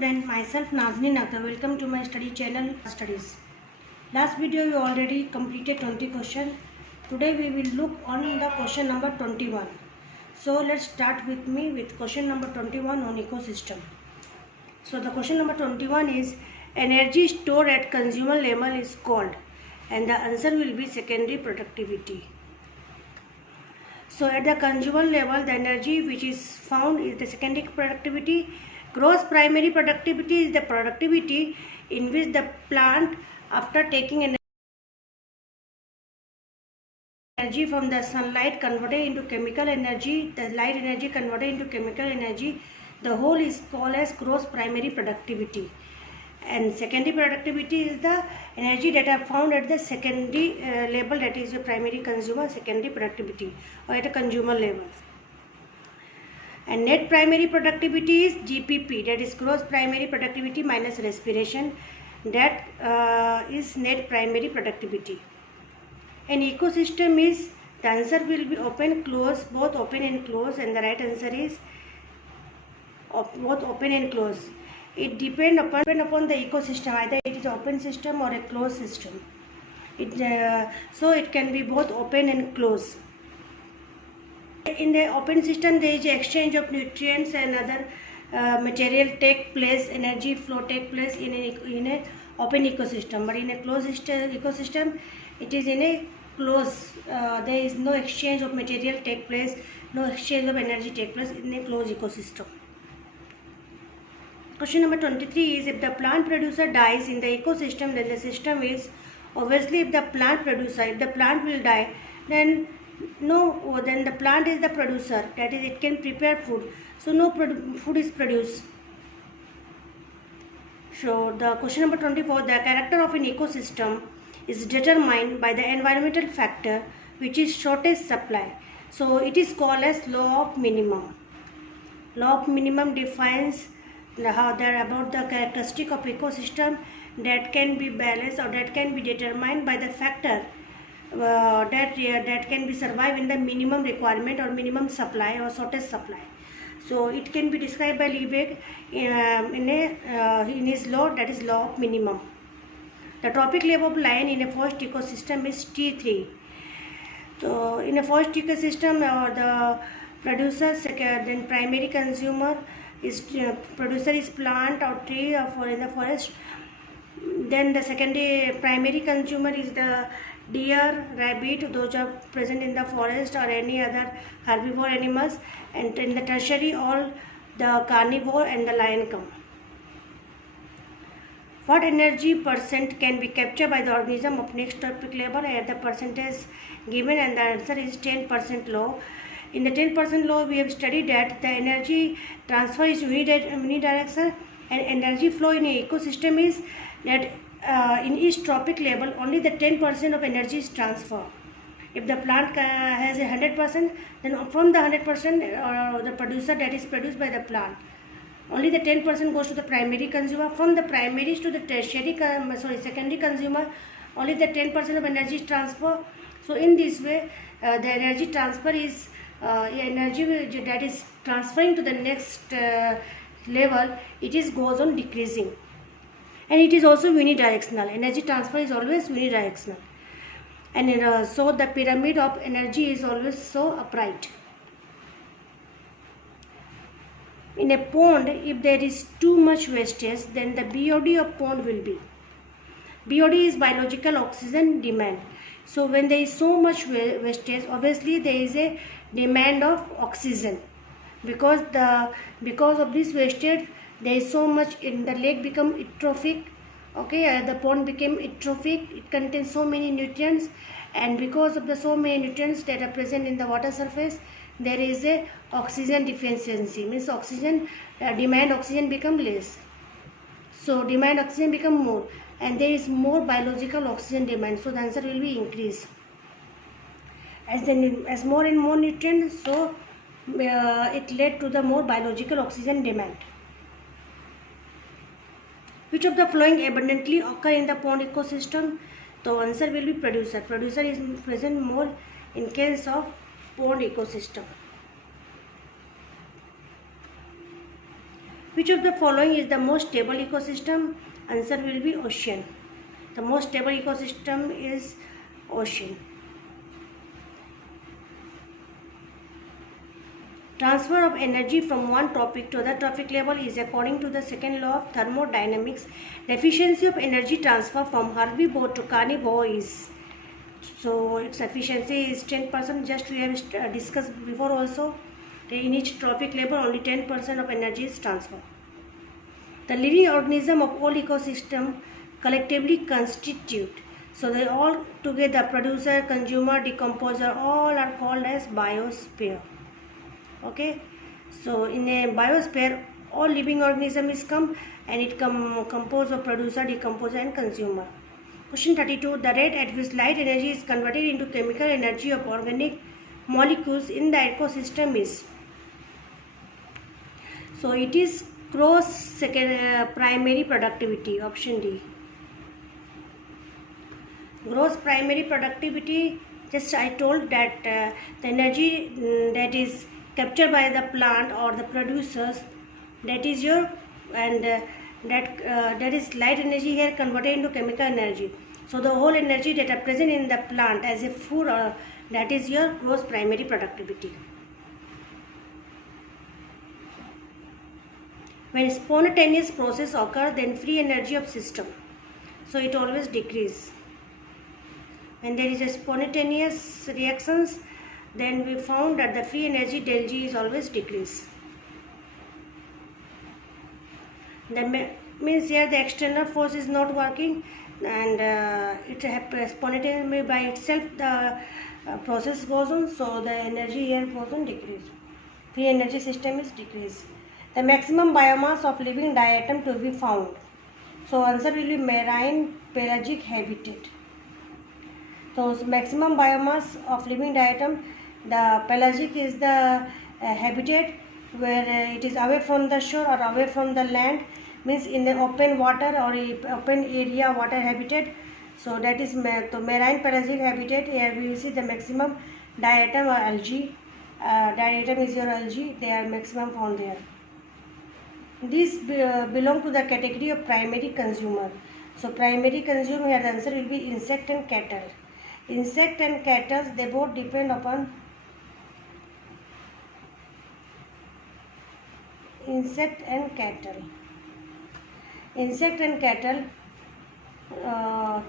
Friend, myself Nazneen Akhtar. Welcome to my study channel Studies. Last video we already completed 20 questions. Today we will look on the question number 21. So let's start with me with question number 21 on ecosystem. So the question number 21 is energy stored at consumer level is called, and the answer will be secondary productivity. So at the consumer level, the energy which is found is the secondary productivity. Gross primary productivity is the productivity in which the plant, after taking energy from the sunlight, converted into chemical energy, the light energy converted into chemical energy, the whole is called as gross primary productivity. And secondary productivity is the energy that are found at the secondary level, that is the primary consumer secondary productivity, or at a consumer level. And net primary productivity is GPP, that is gross primary productivity minus respiration, that is net primary productivity. An ecosystem is, the answer will be open, close, both open and close, and the right answer is both open and close. It depends upon the ecosystem, either it is open system or a closed system. So it can be both open and close. In the open system, there is exchange of nutrients and other material take place, energy flow take place in a open ecosystem. But in a closed ecosystem, it is in a close. There is no exchange of material take place, no exchange of energy take place in a closed ecosystem. Question number 23 is, if the plant producer dies in the ecosystem, then the system is, obviously if the plant will die, then then the plant is the producer, that is it can prepare food, so no food is produced. So the question number 24, the character of an ecosystem is determined by the environmental factor which is shortage supply. So it is called as law of minimum. Law of minimum defines how about the characteristic of ecosystem that can be balanced or that can be determined by the factor that can be survive in the minimum requirement or minimum supply or shortage supply. So it can be described by Liebig in his law, that is law of minimum. The trophic level of line in a forest ecosystem is T3. So in a forest ecosystem, the producer, then primary consumer is producer is plant or tree or in the forest. Then the secondary primary consumer is the deer, rabbit, those are present in the forest, or any other herbivore animals, and in the tertiary all the carnivore and the lion come. What energy percent can be captured by the organism of next trophic level? Here the percentage given, and the answer is 10% law. In the 10% law, we have studied that the energy transfer is unidirectional, and energy flow in an ecosystem is that in each trophic level only the 10% of energy is transferred. If the plant has 100%, then from the 100% the producer, that is produced by the plant, only the 10% goes to the primary consumer. From the primaries to the secondary consumer, only the 10% of energy is transferred. So in this way, the energy transfer is energy that is transferring to the next level, it is goes on decreasing, and it is also unidirectional. Energy transfer is always unidirectional, and so the pyramid of energy is always so upright. In a pond, if there is too much wastage, then the BOD of pond will be, BOD is biological oxygen demand. So when there is so much wastage, obviously there is a demand of oxygen, because of this wastage there is so much in the lake become eutrophic. Okay, the pond became eutrophic. It contains so many nutrients, and because of the so many nutrients that are present in the water surface, there is a oxygen deficiency, means oxygen demand oxygen become less, so demand oxygen become more, and there is more biological oxygen demand, so the answer will be increase. As more and more nutrients, so it led to the more biological oxygen demand. Which of the following abundantly occur in the pond ecosystem? The answer will be producer. Producer is present more in case of pond ecosystem. Which of the following is the most stable ecosystem? Answer will be ocean. The most stable ecosystem is ocean. Transfer of energy from one trophic to other trophic level is according to the second law of thermodynamics. The efficiency of energy transfer from herbivore to carnivore is, so its efficiency is 10%. Just we have discussed before also. In each trophic level only 10% of energy is transferred. The living organism of all ecosystem collectively constitute. So they all together, producer, consumer, decomposer, all are called as biosphere. Okay, so in a biosphere all living organism is come and it composed of producer, decomposer and consumer. Question 32. The rate at which light energy is converted into chemical energy of organic molecules in the ecosystem is, so it is gross primary productivity, option D. Gross primary productivity, just I told that the energy that is captured by the plant or the producers, that is your, and that is light energy here converted into chemical energy. So the whole energy that are present in the plant as a food, that is your gross primary productivity. When spontaneous process occur, then free energy of system, so it always decrease. When there is a spontaneous reactions, then we found that the free energy del G is always decrease. That means here the external force is not working, and it happens spontaneously by itself. The process goes on, so the energy here goes on decrease. Free energy system is decrease. The maximum biomass of living diatom to be found. So answer will be marine pelagic habitat. So maximum biomass of living diatom, the pelagic is the habitat where it is away from the shore or away from the land, means in the open water or open area water habitat. So that is the marine pelagic habitat. Here we will see the maximum diatom or algae. Diatom is your algae, they are maximum found there. These belong to the category of primary consumer. So primary consumer, here the answer will be insect and cattle. Insect and cattle, they both depend upon insect and cattle. Insect and cattle,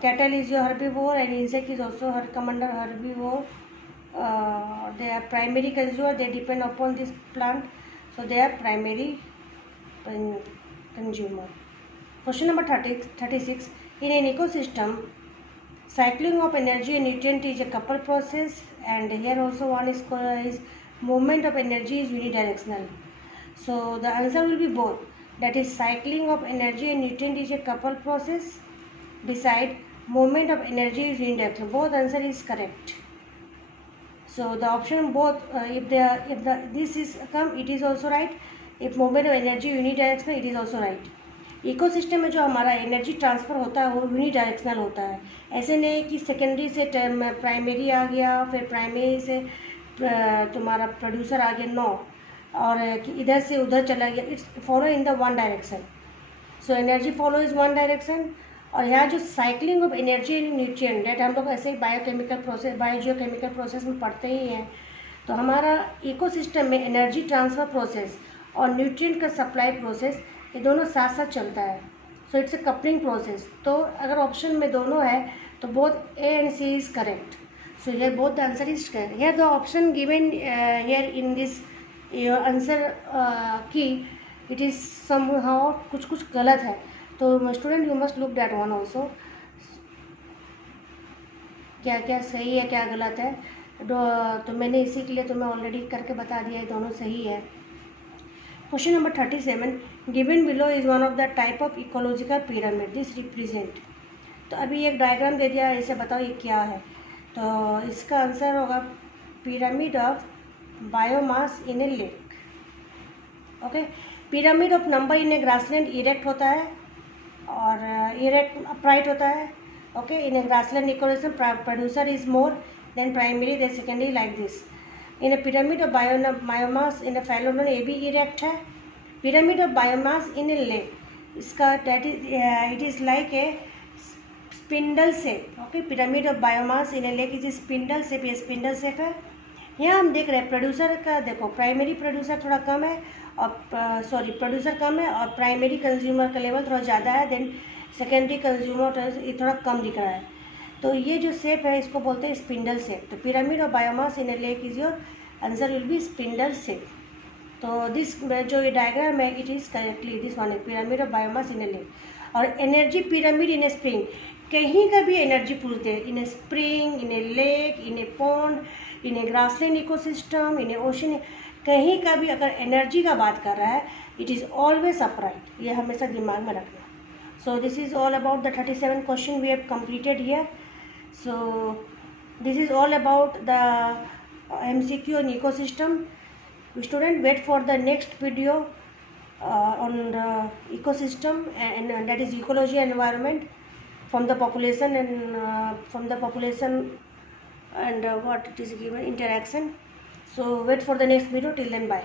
cattle is your herbivore and insect is also come under herbivore. They are primary consumer, they depend upon this plant, so they are primary consumer. Question number 36. In an ecosystem, cycling of energy and nutrient is a couple process, and here also one is movement of energy is unidirectional. So the answer will be both. That is, cycling of energy and nutrient is a couple process. Beside, movement of energy is unidirectional. Both answer is correct. So the option both, if this is come, it is also right. If movement of energy unidirectional, it is also right. Ecosystem में जो हमारा energy transfer होता है वो unidirectional होता है. ऐसे नहीं कि सेकेंडरी से प्राइमरी आ गया, फिर प्राइमरी से तुम्हारा प्रोड्यूसर आ गया, नो, और कि इधर से उधर चला गया. It's follow in the one direction. So energy follow is one direction. और यहाँ जो cycling of energy and nutrient, that हम लोग ऐसे बायोकेमिकल प्रोसेस, बायोजियोकेमिकल प्रोसेस में पढ़ते ही हैं. तो हमारा इकोसिस्टम में एनर्जी ट्रांसफ़र प्रोसेस और न्यूट्रिएंट का सप्लाई प्रोसेस, ये दोनों साथ साथ चलता है. So it's a coupling process. तो अगर ऑप्शन में दोनों है तो both A and C is correct. So here both the answer is correct. Here the option given here in this answer की इट इज़ समहाउ कुछ गलत है. तो student you must look that one also, क्या क्या सही है क्या गलत है. तो मैंने इसी के लिए तो मैं ऑलरेडी करके बता दिया है, दोनों सही है. Question number 37. Given below is one of the type of ecological pyramid this represent. तो अभी एक डायग्राम दे दिया, इसे बताओ ये क्या है. तो इसका आंसर होगा pyramid of biomass in a lake. Okay, pyramid of number in a grassland erect होता है और इरेक्ट अपराइट होता है. Okay, in a grassland ecosystem producer is more than primary than secondary like this. In a pyramid of biomass in a fallen a भी erect है pyramid of biomass in a lake. इसका that is it is like a spindle shape. Okay, pyramid of biomass in a lake is spindle shape. ये spindle shape है. यहाँ हम देख रहे हैं प्रोड्यूसर का, देखो प्राइमरी प्रोड्यूसर थोड़ा कम है और सॉरी प्रोड्यूसर कम है और प्राइमरी कंज्यूमर का लेवल थोड़ा ज़्यादा है, देन सेकेंडरी कंज्यूमर ये थोड़ा कम दिख रहा है. तो ये जो शेप है इसको बोलते हैं स्पिंडल शेप. तो pyramid of biomass in a lake is your answer will be spindle shape. तो दिस जो ये डायग्राम है it is correctly this one है pyramid of biomass in a lake. और energy pyramid in a spring, कहीं का भी energy पूछते हैं, in a spring, in a lake, in a pond, in a grassland ecosystem, in a ocean, कहीं का भी अगर एनर्जी का बात कर रहा है इट इज़ ऑलवेज अपराइट. ये हमेशा दिमाग में रखना. So this is all about the 37 question we have completed here. So this is all about the MCQ on ecosystem. Student, wait for the next video on the ecosystem and that is ecology and environment from the population and what it is given interaction. So wait for the next video. Till then, bye.